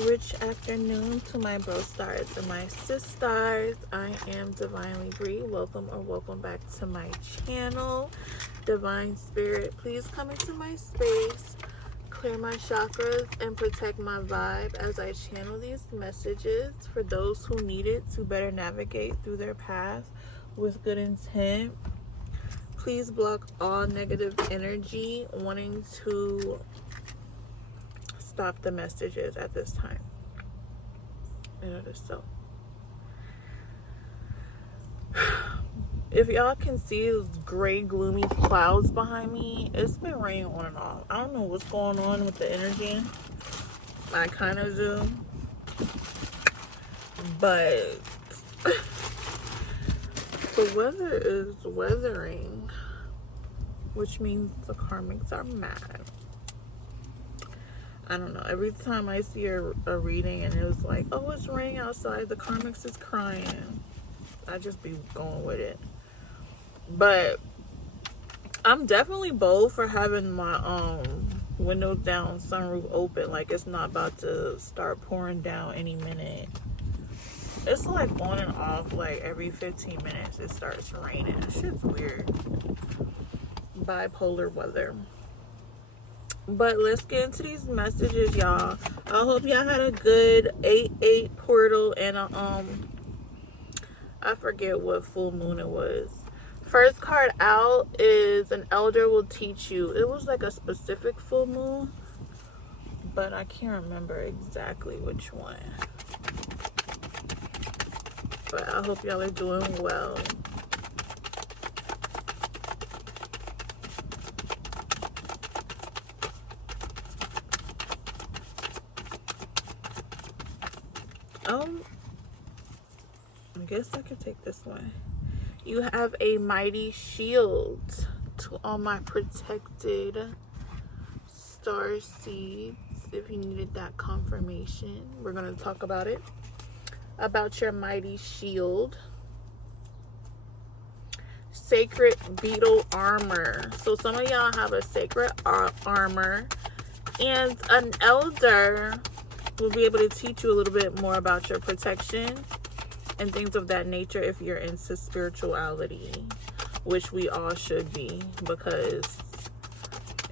rich afternoon to my bro stars and my sis stars. I am Divinely Bree. Welcome back to my channel. Divine Spirit, please come into my space, clear my chakras, and protect my vibe as I channel these messages for those who need it to better navigate through their path with good intent. Please block all negative energy wanting to stop the messages at this time. And it is so. If y'all can see those gray, gloomy clouds behind me, it's been raining on and off. I don't know what's going on with the energy. I kind of do. But the weather is weathering, which means the karmics are mad. I don't know. Every time I see a reading and it was like, oh, it's raining outside, the karmics is crying, I just be going with it. But I'm definitely bold for having my windows down, sunroof open. Like, it's not about to start pouring down any minute. It's like on and off, like every 15 minutes it starts raining. Shit's weird. Bipolar weather. But let's get into these messages, y'all. I hope y'all had a good 8/8 portal and I forget what full moon it was. First card out is an elder will teach you. It was like a specific full moon, but I can't remember exactly which one. But I hope y'all are doing well. I guess I could take this one. You have a mighty shield. To all my protected star seeds, if you needed that confirmation, we're going to talk about it. About your mighty shield. Sacred beetle armor. So some of y'all have a sacred armor, and an elder will be able to teach you a little bit more about your protection and things of that nature if you're into spirituality, which we all should be, because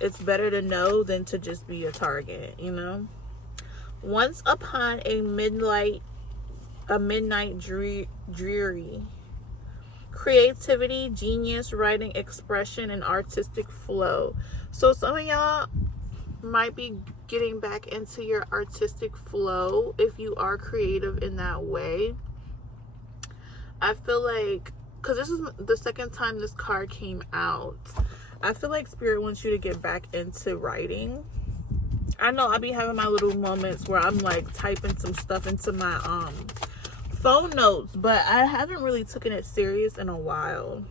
it's better to know than to just be a target, you know. Once upon a midnight dreary, creativity, genius, writing, expression, and artistic flow. So some of y'all might be getting back into your artistic flow if you are creative in that way. I feel like, because this is the second time this card came out, I feel like Spirit wants you to get back into writing. I know I be having my little moments where I'm like typing some stuff into my phone notes, but I haven't really taken it serious in a while.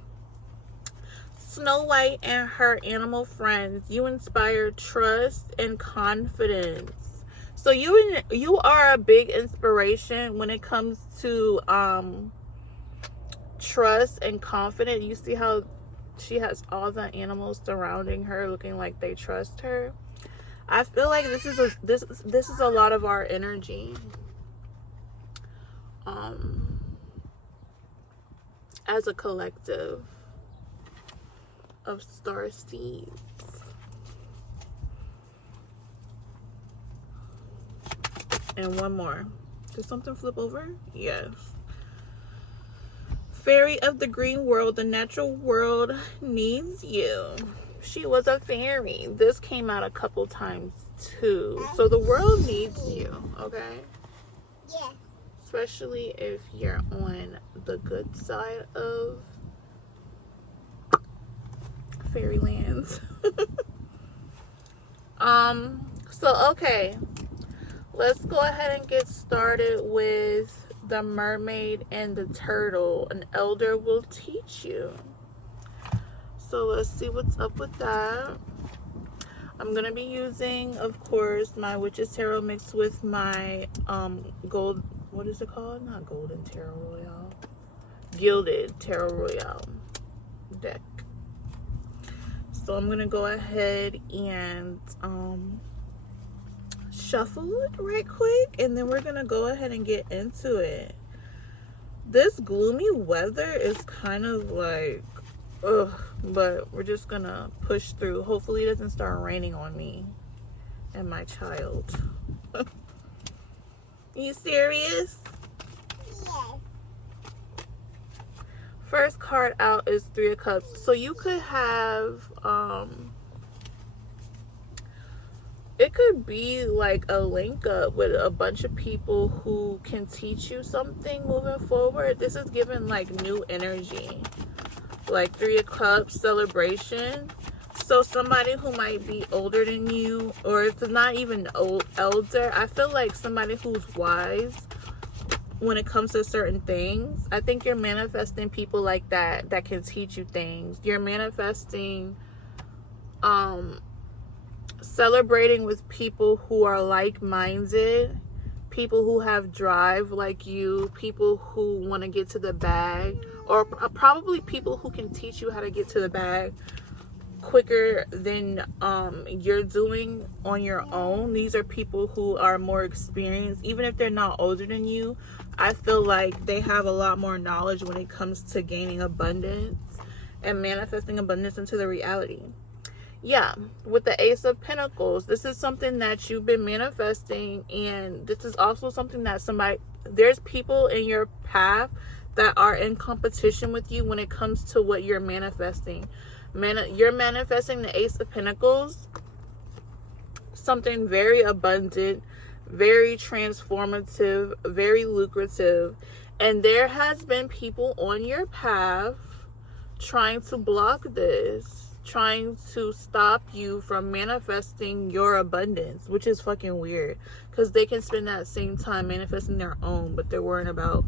Snow White and her animal friends, you inspire trust and confidence. So you are a big inspiration when it comes to trust and confidence. You see how she has all the animals surrounding her looking like they trust her. I feel like this is a lot of our energy as a collective of star seeds. And one more. Did something flip over? Yes. Fairy of the green world, the natural world needs you. She was a fairy. This came out a couple times too. So the world needs you, okay? Yeah. Especially if you're on the good side of fairylands. So okay, let's go ahead and get started with the mermaid and the turtle. An elder will teach you. So let's see what's up with that. I'm gonna be using, of course, my Witch's Tarot mixed with my gold, what is it called? Not Golden Tarot Royale, Gilded Tarot Royale deck. So I'm gonna go ahead and shuffle it right quick, and then we're gonna go ahead and get into it. This gloomy weather is kind of like, ugh, but we're just gonna push through. Hopefully it doesn't start raining on me and my child. You serious? Yes. First card out is Three of Cups. So you could have, it could be like a link up with a bunch of people who can teach you something moving forward. This is giving like new energy. Like Three of Cups, celebration. So somebody who might be older than you, or if it's not even elder, I feel like somebody who's wise when it comes to certain things. I think you're manifesting people like that can teach you things. You're manifesting celebrating with people who are like-minded, people who have drive like you, people who want to get to the bag, or probably people who can teach you how to get to the bag quicker than you're doing on your own. These are people who are more experienced. Even if they're not older than you, I feel like they have a lot more knowledge when it comes to gaining abundance and manifesting abundance into the reality. Yeah, with the Ace of Pentacles, this is something that you've been manifesting, and this is also something that there's people in your path that are in competition with you when it comes to what you're manifesting. You're manifesting the Ace of Pentacles, something very abundant, very transformative, very lucrative, and there has been people on your path trying to block this, trying to stop you from manifesting your abundance, which is fucking weird, because they can spend that same time manifesting their own, but they're worrying about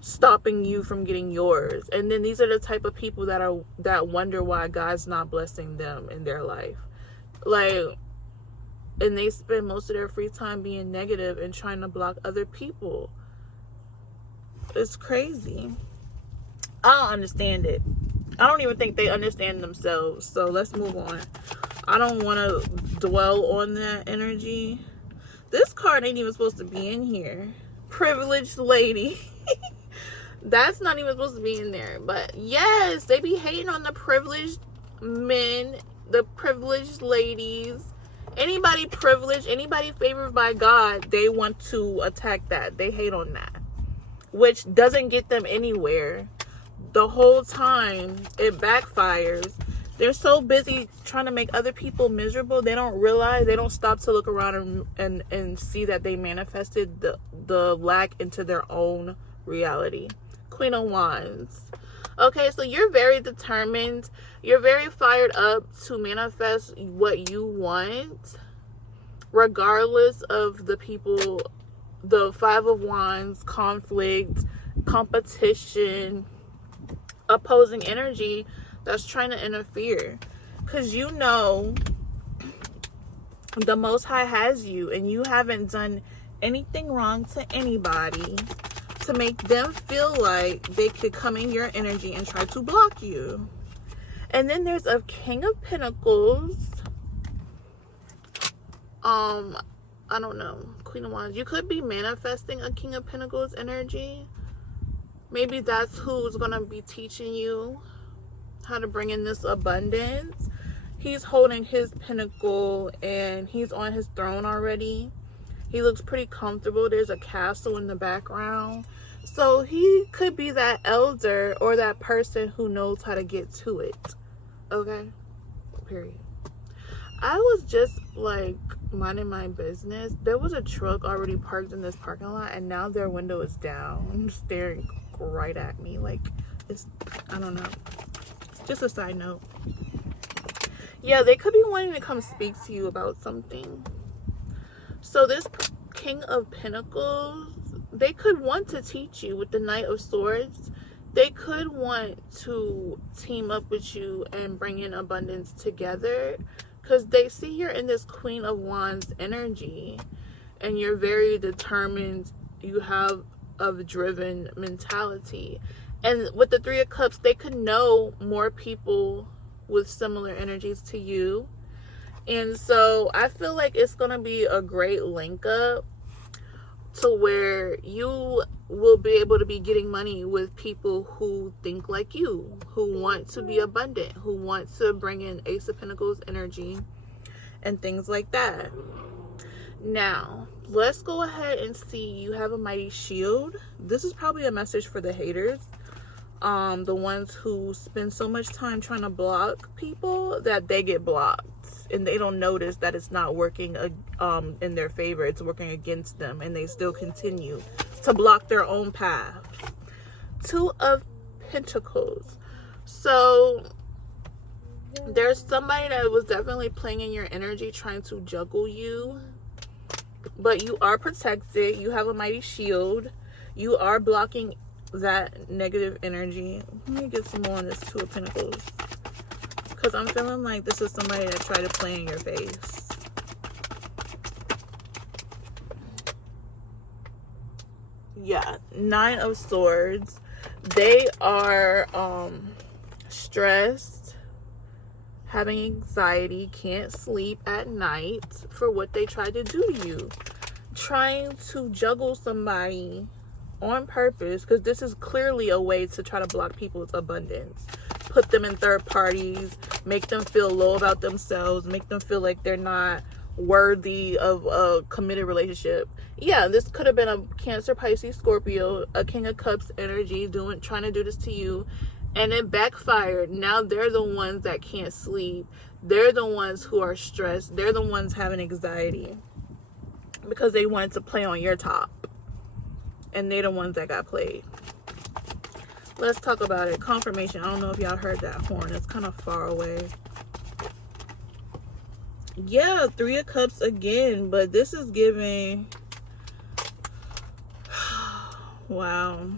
stopping you from getting yours. And then these are the type of people that wonder why God's not blessing them in their life, like, and they spend most of their free time being negative and trying to block other people. It's crazy. I don't understand it. I don't even think they understand themselves. So let's move on. I don't want to dwell on that energy. This card ain't even supposed to be in here. Privileged lady. That's not even supposed to be in there. But yes, they be hating on the privileged men, the privileged ladies. Anybody privileged, anybody favored by God, they want to attack that. They hate on that, which doesn't get them anywhere. The whole time it backfires. They're so busy trying to make other people miserable, they don't realize, they don't stop to look around and see that they manifested the lack into their own reality. Queen of Wands. Okay, so you're very determined. You're very fired up to manifest what you want, regardless of the people, the Five of Wands, conflict, competition, opposing energy that's trying to interfere. Because you know the Most High has you, and you haven't done anything wrong to anybody to make them feel like they could come in your energy and try to block you. And then there's a King of Pentacles. I don't know. Queen of Wands. You could be manifesting a King of Pentacles energy. Maybe that's who's going to be teaching you how to bring in this abundance. He's holding his pentacle and he's on his throne already. He looks pretty comfortable. There's a castle in the background. So he could be that elder or that person who knows how to get to it. Okay? Period. I was just like minding my business. There was a truck already parked in this parking lot, and now their window is down, staring right at me. Like, it's, I don't know. It's just a side note. Yeah, they could be wanting to come speak to you about something. So this King of Pentacles, they could want to teach you with the Knight of Swords. They could want to team up with you and bring in abundance together, because they see you're in this Queen of Wands energy and you're very determined. You have a driven mentality. And with the Three of Cups, they could know more people with similar energies to you. And so I feel like it's going to be a great link up to where you will be able to be getting money with people who think like you, who want to be abundant, who want to bring in Ace of Pentacles energy and things like that. Now, let's go ahead and see. You have a mighty shield. This is probably a message for the haters. The ones who spend so much time trying to block people that they get blocked. And they don't notice that it's not working in their favor. It's working against them. And they still continue to block their own path. Two of Pentacles. So there's somebody that was definitely playing in your energy, trying to juggle you. But you are protected. You have a mighty shield. You are blocking that negative energy. Let me get some more on this Two of Pentacles. Because I'm feeling like this is somebody that tried to play in your face. Yeah, Nine of Swords. They are stressed, having anxiety, can't sleep at night for what they tried to do to you. Trying to juggle somebody on purpose, because this is clearly a way to try to block people's abundance. Put them in third parties, make them feel low about themselves, make them feel like they're not worthy of a committed relationship. Yeah, this could have been a Cancer, Pisces, Scorpio, a King of Cups energy trying to do this to you, and it backfired. Now they're the ones that can't sleep. They're the ones who are stressed. They're the ones having anxiety because they wanted to play on your top, and they're the ones that got played. Let's talk about it. Confirmation. I don't know if y'all heard that horn. It's kind of far away. Yeah, Three of Cups again, but this is giving... Wow.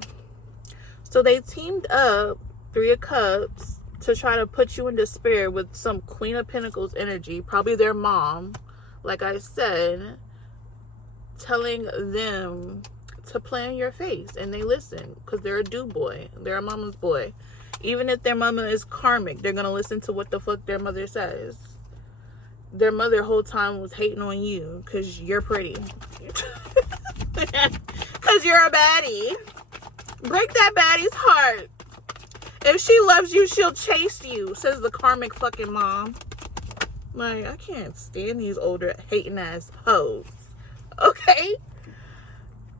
So they teamed up, Three of Cups, to try to put you in despair with some Queen of Pentacles energy, probably their mom, like I said, telling them to play in your face, and they listen because they're a do boy. They're a mama's boy. Even if their mama is karmic, they're gonna listen to what the fuck their mother says. Their mother whole time was hating on you because you're pretty. Because you're a baddie. Break that baddie's heart. If she loves you, she'll chase you, says the karmic fucking mom. Like, I can't stand these older hating ass hoes. Okay?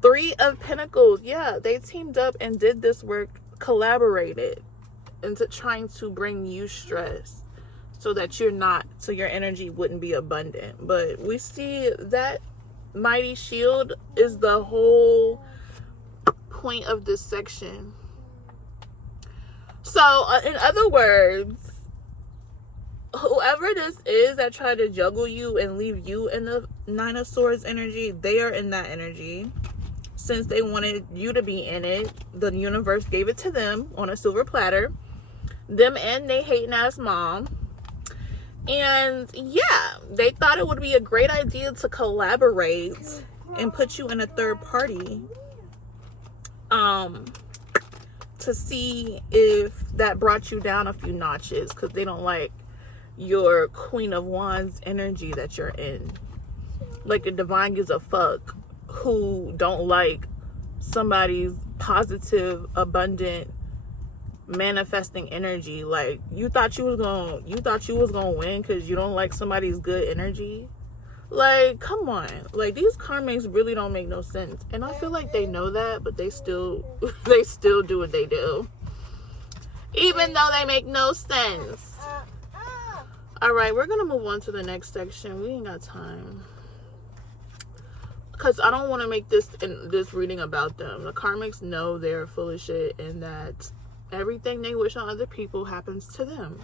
Three of Pentacles. Yeah, they teamed up and did this work, collaborated into trying to bring you stress so that so your energy wouldn't be abundant. But we see that mighty shield is the whole point of this section. So, in other words, whoever this is that tried to juggle you and leave you in the Nine of Swords energy, they are in that energy. Since they wanted you to be in it, the universe gave it to them on a silver platter. Them and they hating ass mom. And yeah, they thought it would be a great idea to collaborate and put you in a third party. To see if that brought you down a few notches, because they don't like your Queen of Wands energy that you're in. Like a divine gives a fuck who don't like somebody's positive, abundant, manifesting energy. Like, you thought you was gonna win because you don't like somebody's good energy. Like, come on. Like, these karmics really don't make no sense, and I feel like they know that, but they still do what they do, even though they make no sense. All right, we're gonna move on to the next section. We ain't got time, because I don't want to make this reading about them. The karmics know they're full of shit and that everything they wish on other people happens to them.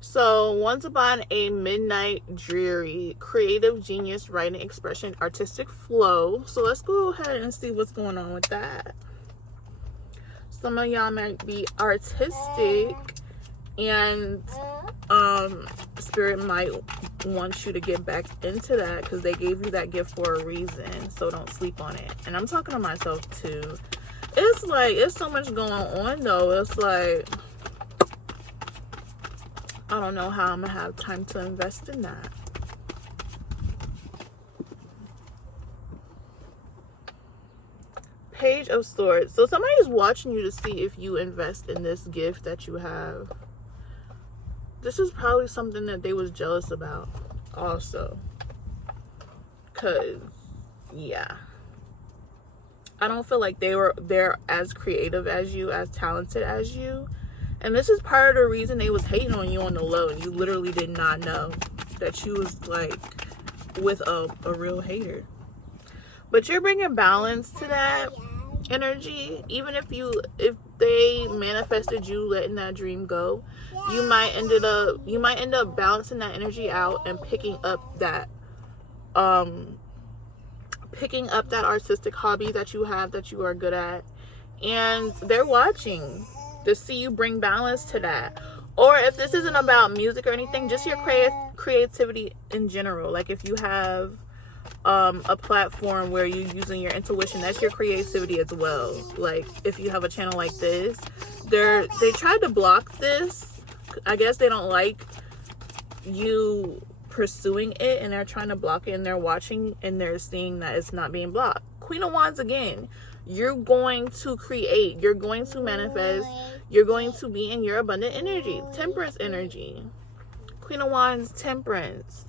So, once upon a midnight dreary, creative genius, writing, expression, artistic flow. So, let's go ahead and see what's going on with that. Some of y'all might be artistic, and Spirit might want you to get back into that because they gave you that gift for a reason. So, don't sleep on it. And I'm talking to myself too. It's like, it's so much going on though. It's like, I don't know how I'm gonna have time to invest in that. Page of Swords. So somebody's watching you to see if you invest in this gift that you have. This is probably something that they was jealous about also. Cause yeah, I don't feel like they're as creative as you, as talented as you. And this is part of the reason they was hating on you on the low, and you literally did not know that you was like with a real hater. But you're bringing balance to that energy. Even if they manifested you letting that dream go, you might end up balancing that energy out and picking up that artistic hobby that you have, that you are good at. And they're watching to see you bring balance to that. Or if this isn't about music or anything, just your creativity in general. Like if you have a platform where you're using your intuition, that's your creativity as well. Like if you have a channel like this, they tried to block this. I guess they don't like you pursuing it, and they're trying to block it, and they're watching and they're seeing that it's not being blocked. Queen of Wands again. You're going to create, you're going to manifest, you're going to be in your abundant energy, temperance energy. Queen of Wands, temperance.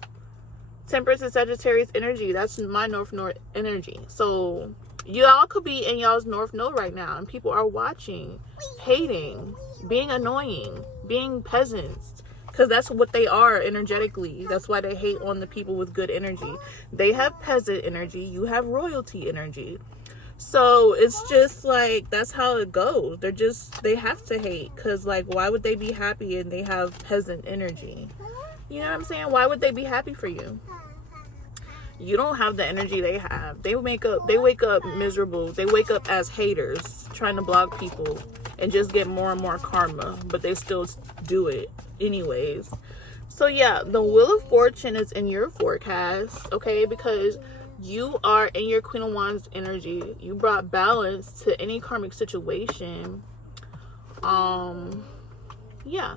Temperance is Sagittarius energy. That's my North Node energy. So y'all could be in y'all's North Node right now, and people are watching, hating, being annoying, being peasants, because that's what they are energetically. That's why they hate on the people with good energy. They have peasant energy. You have royalty energy. So it's just like, that's how it goes. They have to hate, because like, why would they be happy and they have peasant energy? You know what I'm saying? Why would they be happy for you? You don't have the energy they have. They wake up miserable. They wake up as haters, trying to block people and just get more and more karma, but they still do it anyways. So yeah, the Wheel of Fortune is in your forecast, okay? Because you are in your Queen of Wands energy. You brought balance to any karmic situation. Yeah.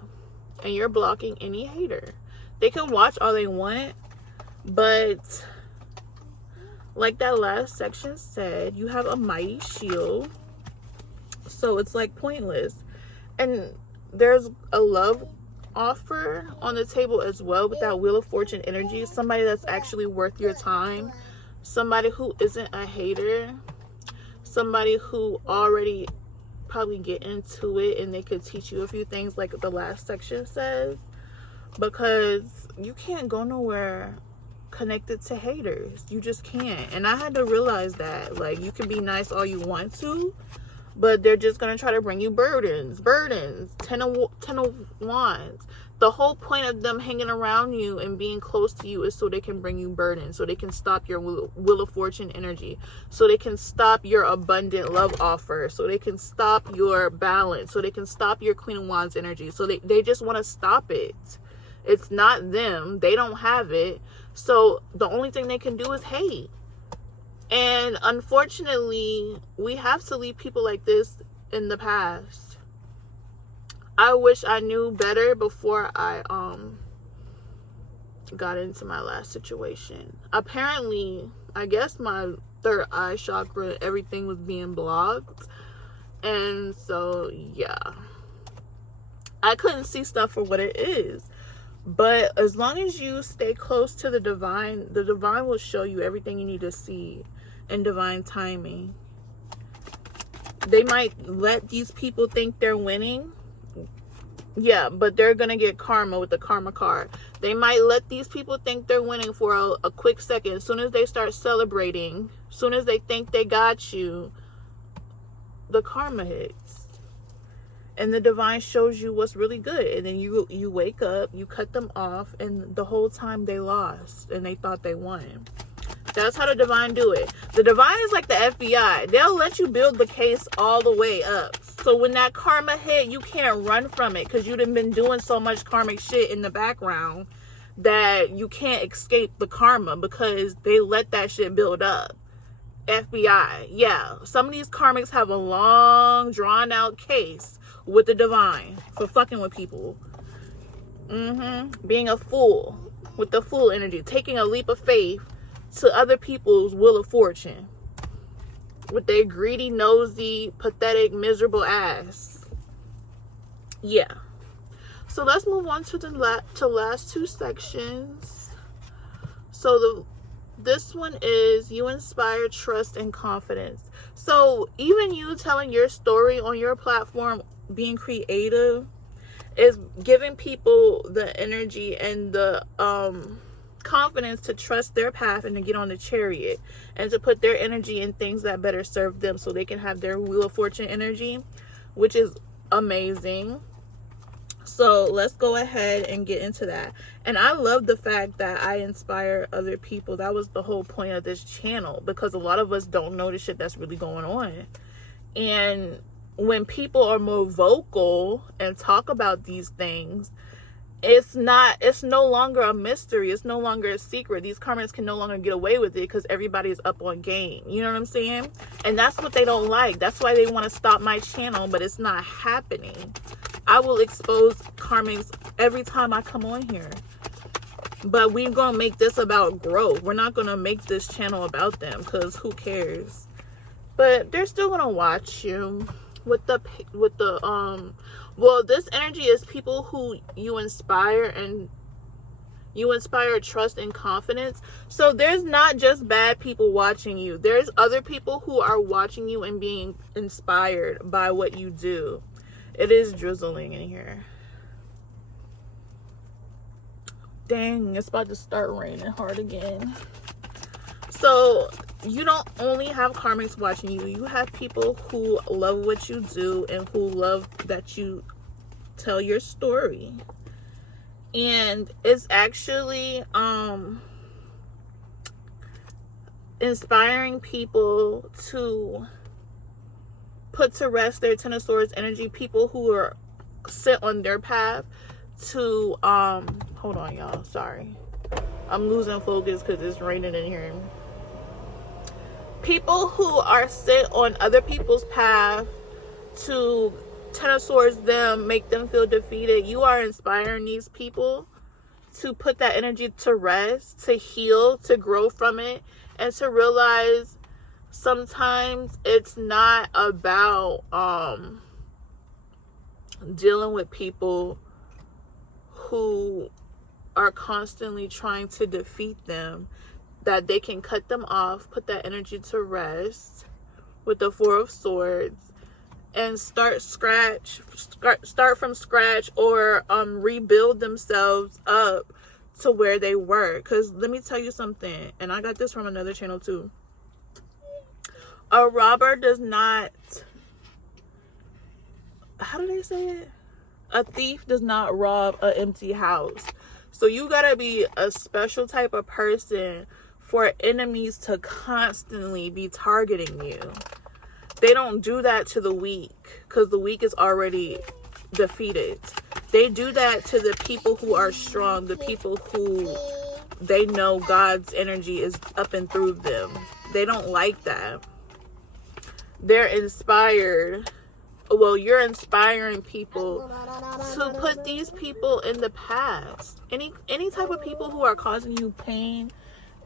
And you're blocking any hater. They can watch all they want, but like that last section said, you have a mighty shield. So it's like pointless. And there's a love offer on the table as well with that Wheel of Fortune energy. Somebody that's actually worth your time. Somebody who isn't a hater. Somebody who already probably get into it and they could teach you a few things like the last section says. Because you can't go nowhere connected to haters. You just can't. And I had to realize that. Like, you can be nice all you want to, but they're just going to try to bring you burdens. Ten of Wands. The whole point of them hanging around you and being close to you is so they can bring you burdens, so they can stop your Wheel of Fortune energy, so they can stop your abundant love offer, so they can stop your balance, so they can stop your Queen of Wands energy. So they just want to stop it. It's not them. They don't have it. So the only thing they can do is hate. And unfortunately, we have to leave people like this in the past. I wish I knew better before I got into my last situation. Apparently, I guess my third eye chakra, everything was being blocked. And so, yeah. I couldn't see stuff for what it is. But as long as you stay close to the divine will show you everything you need to see in divine timing. They might let these people think they're winning. Yeah, but they're going to get karma with the karma card. They might let these people think they're winning for a quick second. As soon as they start celebrating, as soon as they think they got you, the karma hits. And the divine shows you what's really good. And then you wake up, you cut them off, and the whole time they lost and they thought they won. That's how the divine do it. The divine is like the FBI. They'll let you build the case all the way up. So when that karma hit, you can't run from it because you've been doing so much karmic shit in the background that you can't escape the karma because they let that shit build up. FBI. Yeah. Some of these karmics have a long, drawn out case with the divine for fucking with people. Being a fool, with the fool energy, taking a leap of faith to other people's wheel of fortune with their greedy, nosy, pathetic, miserable ass. Yeah. So let's move on to the last two sections. So this one is you inspire trust and confidence. So even you telling your story on your platform, being creative, is giving people the energy and the confidence to trust their path and to get on the chariot and to put their energy in things that better serve them so they can have their wheel of fortune energy, which is amazing. So let's go ahead and get into that. And I love the fact that I inspire other people. That was the whole point of this channel, because a lot of us don't know the shit that's really going on. And when people are more vocal and talk about these things, it's no longer a mystery. It's no longer a secret. These karmics can no longer get away with it because everybody is up on game. You know what I'm saying? And that's what they don't like. That's why they want to stop my channel, but it's not happening. I will expose karmics every time I come on here. But we're going to make this about growth. We're not going to make this channel about them because who cares? But they're still going to watch you. Well, this energy is people who you inspire, and you inspire trust and confidence. So there's not just bad people watching you. There's other people who are watching you and being inspired by what you do. It is drizzling in here. Dang, it's about to start raining hard again. So you don't only have karmics watching you. You have people who love what you do and who love that you tell your story. And it's actually inspiring people to put to rest their Ten of Swords energy. People who are sit on their path to hold on, y'all, sorry, I'm losing focus because it's raining in here. People who are sit on other people's path to Ten of Swords them, make them feel defeated. You are inspiring these people to put that energy to rest, to heal, to grow from it, and to realize sometimes it's not about dealing with people who are constantly trying to defeat them, that they can cut them off, put that energy to rest with the Four of Swords, and start from scratch, or rebuild themselves up to where they were. Because let me tell you something, and I got this from another channel too. A robber does not, how do they say it? A thief does not rob an empty house. So you gotta be a special type of person for enemies to constantly be targeting you. They don't do that to the weak, because the weak is already defeated. They do that to the people who are strong, the people who they know God's energy is up and through them. They don't like that. They're inspired. Well, you're inspiring people to put these people in the past. Any type of people who are causing you pain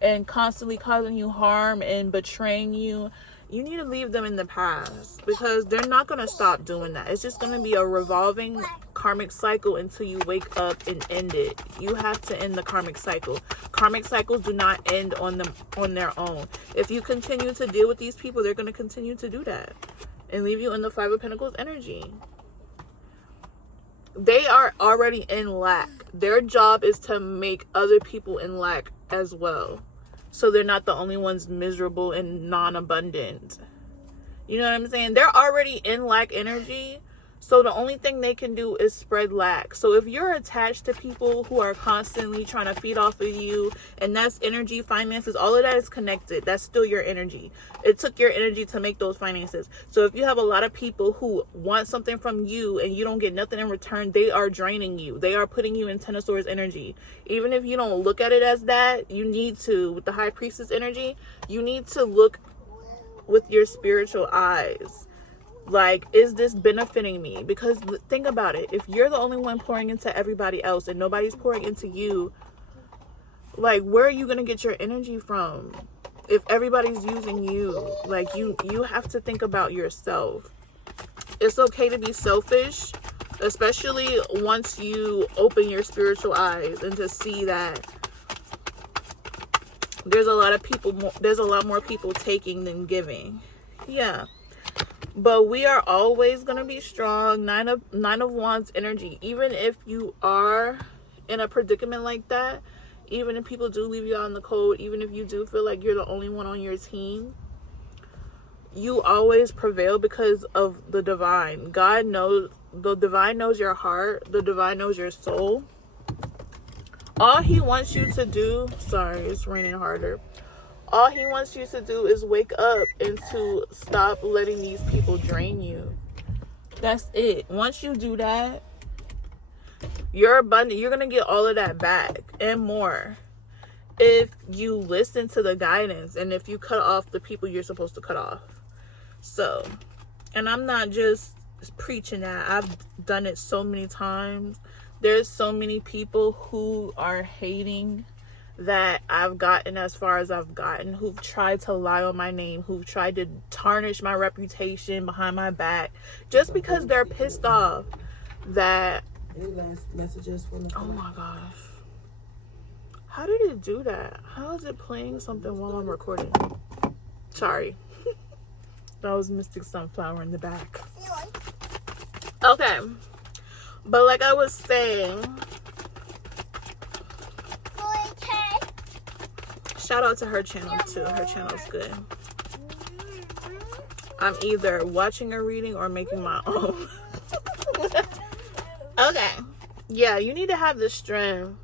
and constantly causing you harm and betraying you, you need to leave them in the past, because they're not going to stop doing that. It's just going to be a revolving karmic cycle until you wake up and end it. You have to end the karmic cycle. Karmic cycles do not end on their own. If you continue to deal with these people, they're going to continue to do that and leave you in the Five of Pentacles energy. They are already in lack. Their job is to make other people in lack as well, so they're not the only ones miserable and non-abundant. You know what I'm saying? They're already in lack energy, so the only thing they can do is spread lack. So if you're attached to people who are constantly trying to feed off of you, and that's energy, finances, all of that is connected. That's still your energy. It took your energy to make those finances. So if you have a lot of people who want something from you and you don't get nothing in return, they are draining you. They are putting you in Ten of Swords energy. Even if you don't look at it as that, you need to, with the High Priestess energy, you need to look with your spiritual eyes. Like, is this benefiting me? Because think about it. If you're the only one pouring into everybody else and nobody's pouring into you, like, where are you going to get your energy from? If everybody's using you, like, you have to think about yourself. It's okay to be selfish, especially once you open your spiritual eyes and to see that there's a lot more people taking than giving. Yeah. But we are always going to be strong. Nine of Wands energy. Even if you are in a predicament like that, even if people do leave you out in the cold, even if you do feel like you're the only one on your team, you always prevail because of the divine. God knows, the divine knows your heart. The divine knows your soul. All he wants you to do, sorry, it's raining harder. All he wants you to do is wake up and to stop letting these people drain you. That's it. Once you do that, you're abundant. You're going to get all of that back and more if you listen to the guidance and if you cut off the people you're supposed to cut off. So, and I'm not just preaching that. I've done it so many times. There's so many people who are hating that I've gotten as far as I've gotten, who've tried to lie on my name, who've tried to tarnish my reputation behind my back, just because they're pissed off that... Any last messages from the... Oh my gosh. How did it do that? How is it playing something while I'm recording? Sorry. That was Mystic Sunflower in the back. Okay. But like I was saying... Shout out to her channel too. Her channel's good. I'm either watching a reading or making my own. Okay. Yeah, you need to have the strength.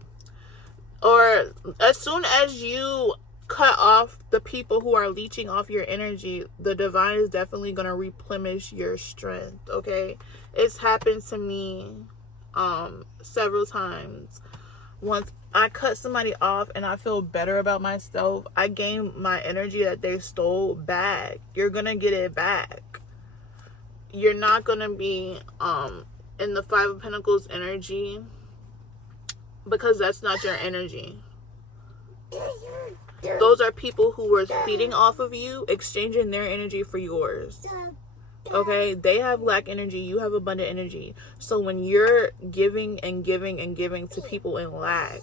Or as soon as you cut off the people who are leeching off your energy, the divine is definitely going to replenish your strength. Okay. It's happened to me several times. Once I cut somebody off and I feel better about myself, I gain my energy that they stole back. You're gonna get it back. You're not gonna be in the Five of Pentacles energy, because that's not your energy. Those are people who were feeding off of you, exchanging their energy for yours. Okay, they have lack energy, you have abundant energy. So when you're giving and giving and giving to people in lack,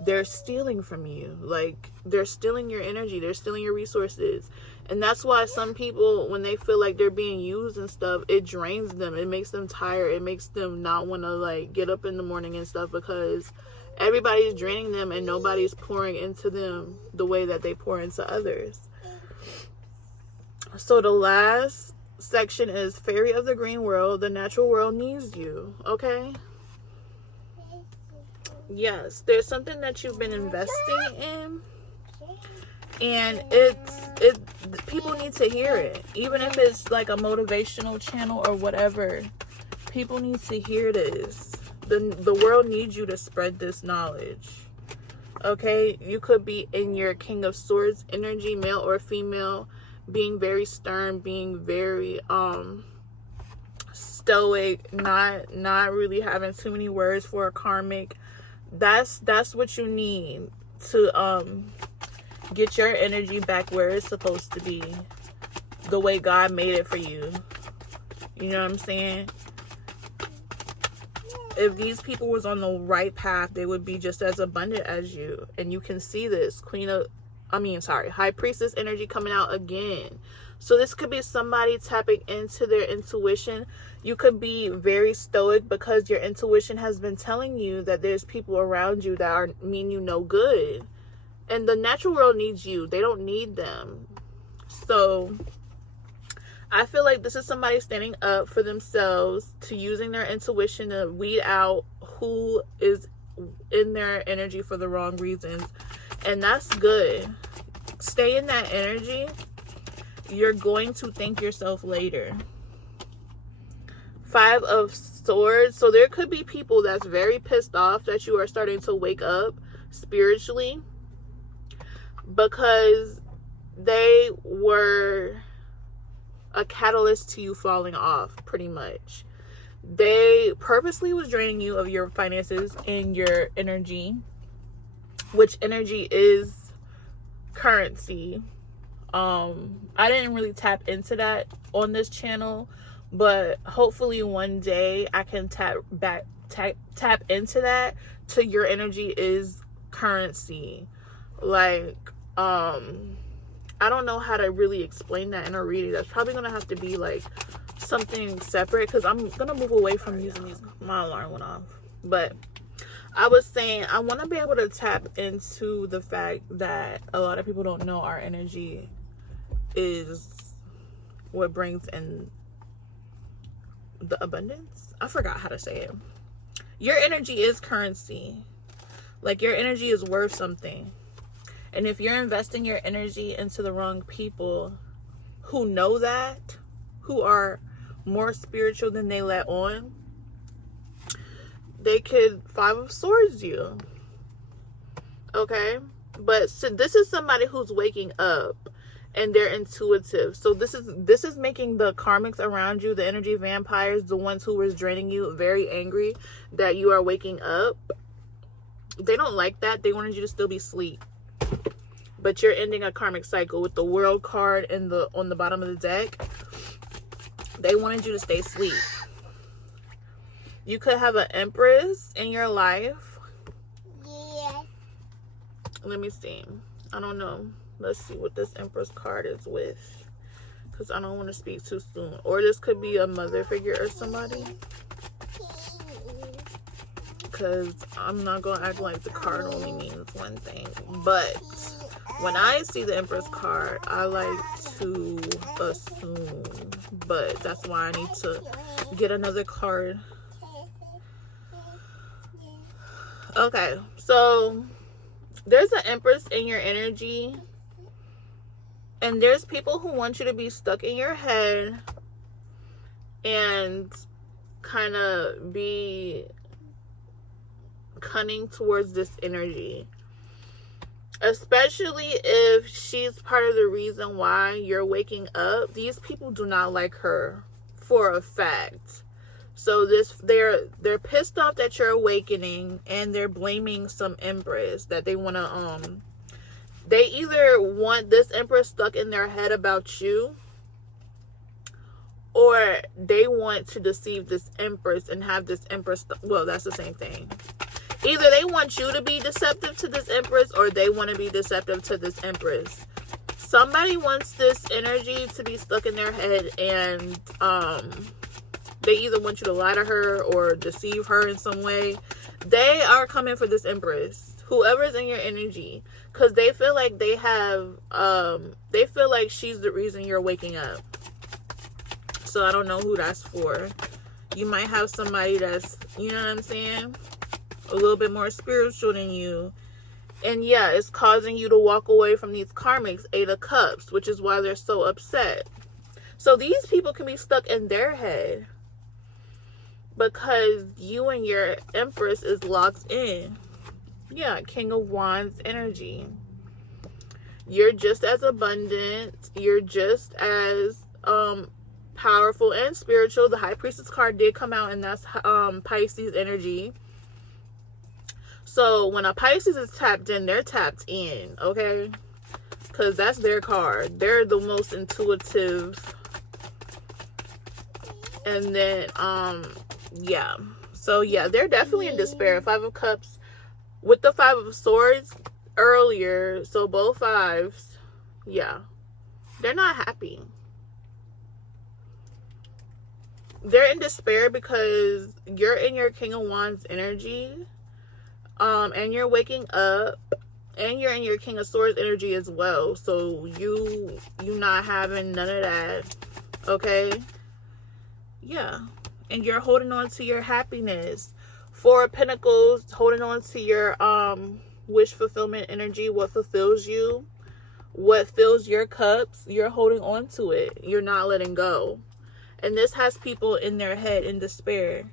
they're stealing from you. Like, they're stealing your energy, they're stealing your resources. And that's why some people, when they feel like they're being used and stuff, it drains them, it makes them tired, it makes them not want to like get up in the morning and stuff, because everybody's draining them and nobody's pouring into them the way that they pour into others. So the last section is Fairy of the Green World. The natural world needs you. Okay? Yes, there's something that you've been investing in, and people need to hear it. Even if it's like a motivational channel or whatever, people need to hear this. The world needs you to spread this knowledge. Okay? You could be in your King of Swords energy, male or female, being very stern, being very stoic, not really having too many words for a karmic. That's what you need to get your energy back where it's supposed to be, the way God made it for you. You know what I'm saying? If these people was on the right path, they would be just as abundant as you. And you can see this High Priestess energy coming out again. So this could be somebody tapping into their intuition. You could be very stoic because your intuition has been telling you that there's people around you that mean you no good. And the natural world needs you. They don't need them. So I feel like this is somebody standing up for themselves, to using their intuition to weed out who is in their energy for the wrong reasons. And that's good. Stay in that energy. You're going to thank yourself later. Five of Swords. So there could be people that's very pissed off that you are starting to wake up spiritually, because they were a catalyst to you falling off, pretty much. They purposely was draining you of your finances and your energy, which energy is currency. I didn't really tap into that on this channel, but hopefully one day I can tap into that. To your energy is currency. Like, I don't know how to really explain that in a reading. That's probably gonna have to be like something separate, because I'm gonna move away from using these. My alarm went off. But I was saying, I want to be able to tap into the fact that a lot of people don't know our energy is what brings in the abundance. I forgot how to say it. Your energy is currency. Like, your energy is worth something. And if you're investing your energy into the wrong people who know that, who are more spiritual than they let on, they could 5 of Swords you. Okay? But so this is somebody who's waking up and they're intuitive. So this is making the karmics around you, the energy vampires, the ones who was draining you, very angry that you are waking up. They don't like that. They wanted you to still be asleep. But you're ending a karmic cycle with the World card and on the bottom of the deck. They wanted you to stay asleep. You could have an Empress in your life. Yeah. Let me see. I don't know. Let's see what this Empress card is with, because I don't want to speak too soon. Or this could be a mother figure or somebody, because I'm not going to act like the card only means one thing. But when I see the Empress card, I like to assume. But that's why I need to get another card. Okay, so there's an Empress in your energy. And there's people who want you to be stuck in your head and kind of be cunning towards this energy. Especially if she's part of the reason why you're waking up. These people do not like her for a fact. So they're pissed off that you're awakening, and they're blaming some Empress that they want to they either want this Empress stuck in their head about you, or they want to deceive this Empress and have this Empress, well, that's the same thing. Either they want you to be deceptive to this Empress, or they want to be deceptive to this Empress. Somebody wants this energy to be stuck in their head, and they either want you to lie to her or deceive her in some way. They are coming for this Empress, whoever's in your energy, because they feel like they feel like she's the reason you're waking up. So I don't know who that's for. You might have somebody that's, you know what I'm saying, a little bit more spiritual than you. And yeah, it's causing you to walk away from these karmics, 8 of Cups, which is why they're so upset. So these people can be stuck in their head because you and your Empress is locked in. Yeah, King of Wands energy. You're just as abundant. You're just as powerful and spiritual. The High Priestess card did come out, and that's Pisces energy. So when a Pisces is tapped in, they're tapped in, okay? Because that's their card. They're the most intuitive. And then, yeah. So, yeah, they're definitely in despair. 5 of Cups with the 5 of Swords earlier. So, both 5s. Yeah. They're not happy. They're in despair because you're in your King of Wands energy. And you're waking up. And you're in your King of Swords energy as well. So, you not having none of that. Okay? Yeah. And you're holding on to your happiness. 4 of Pentacles, holding on to your wish fulfillment energy. What fulfills you, what fills your cups, you're holding on to it. You're not letting go. And this has people in their head in despair.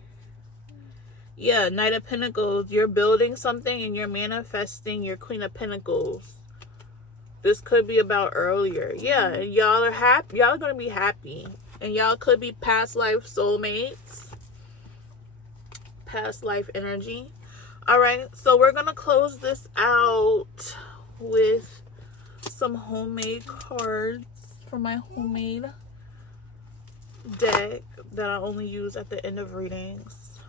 Yeah, Knight of Pentacles, you're building something and you're manifesting your Queen of Pentacles. This could be about earlier. Yeah, and y'all are happy. Y'all are going to be happy. And y'all could be past life soulmates. Past life energy. All right, so we're going to close this out with some homemade cards from my homemade deck that I only use at the end of readings.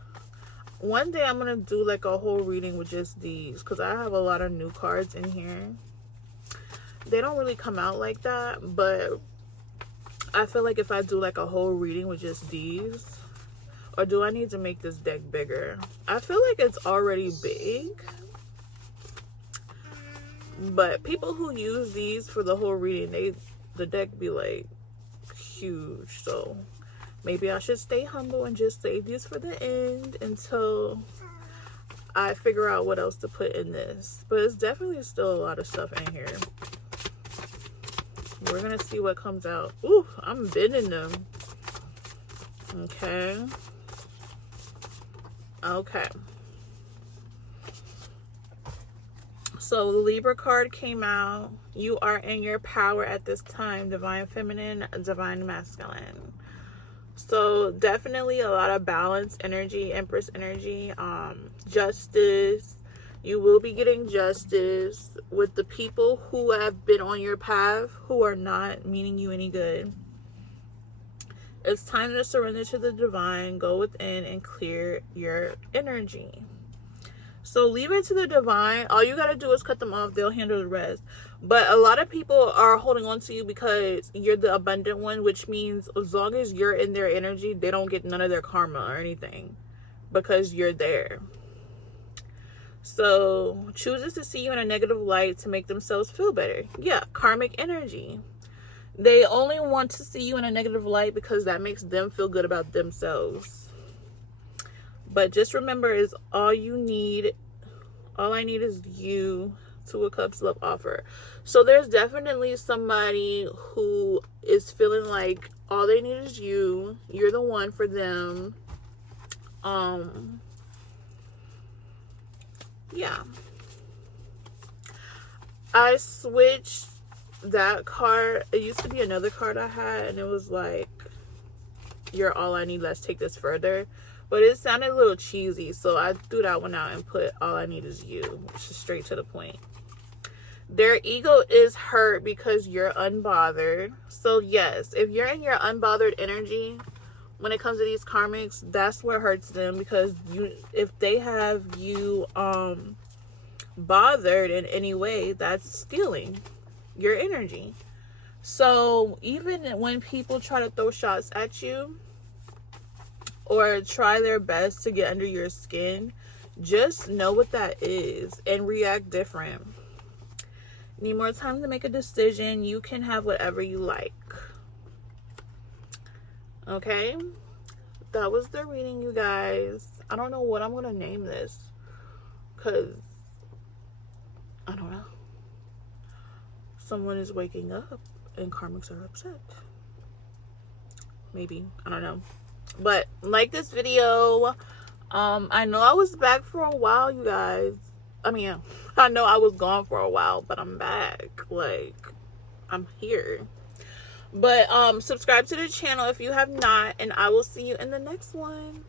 One day I'm going to do like a whole reading with just these because I have a lot of new cards in here. They don't really come out like that, but I feel like if I do like a whole reading with just these, or do I need to make this deck bigger? I feel like it's already big. But people who use these for the whole reading, the deck be like huge. So maybe I should stay humble and just save these for the end until I figure out what else to put in this. But it's definitely still a lot of stuff in here. We're going to see what comes out. Ooh, I'm bending them. Okay. Okay. So the Libra card came out. You are in your power at this time. Divine feminine, divine masculine. So definitely a lot of balance energy, Empress energy, justice. You will be getting justice with the people who have been on your path who are not meaning you any good. It's time to surrender to the divine, go within and clear your energy. So leave it to the divine. All you got to do is cut them off. They'll handle the rest. But a lot of people are holding on to you because you're the abundant one, which means as long as you're in their energy, they don't get none of their karma or anything because you're there. So chooses to see you in a negative light to make themselves feel better. Yeah, karmic energy. They only want to see you in a negative light because that makes them feel good about themselves. But just remember, is all you need. All I need is you. Two of Cups love offer. So there's definitely somebody who is feeling like all they need is you. You're the one for them. Yeah. I switched that card. It used to be another card I had, and it was like, you're all I need, let's take this further. But it sounded a little cheesy, so I threw that one out and put all I need is you, which is straight to the point. Their ego is hurt because you're unbothered. So yes, if you're in your unbothered energy, when it comes to these karmics, that's what hurts them, because if they have you bothered in any way, that's stealing your energy. So even when people try to throw shots at you or try their best to get under your skin, just know what that is and react different. Need more time to make a decision. You can have whatever you like. Okay, that was the reading, you guys. I don't know what I'm gonna name this, because I don't know. Someone is waking up and karmics are upset. Maybe, I don't know. But like this video. I know I was back for a while, you guys. I mean, I know I was gone for a while, but I'm back. Like, I'm here. But subscribe to the channel if you have not, and I will see you in the next one.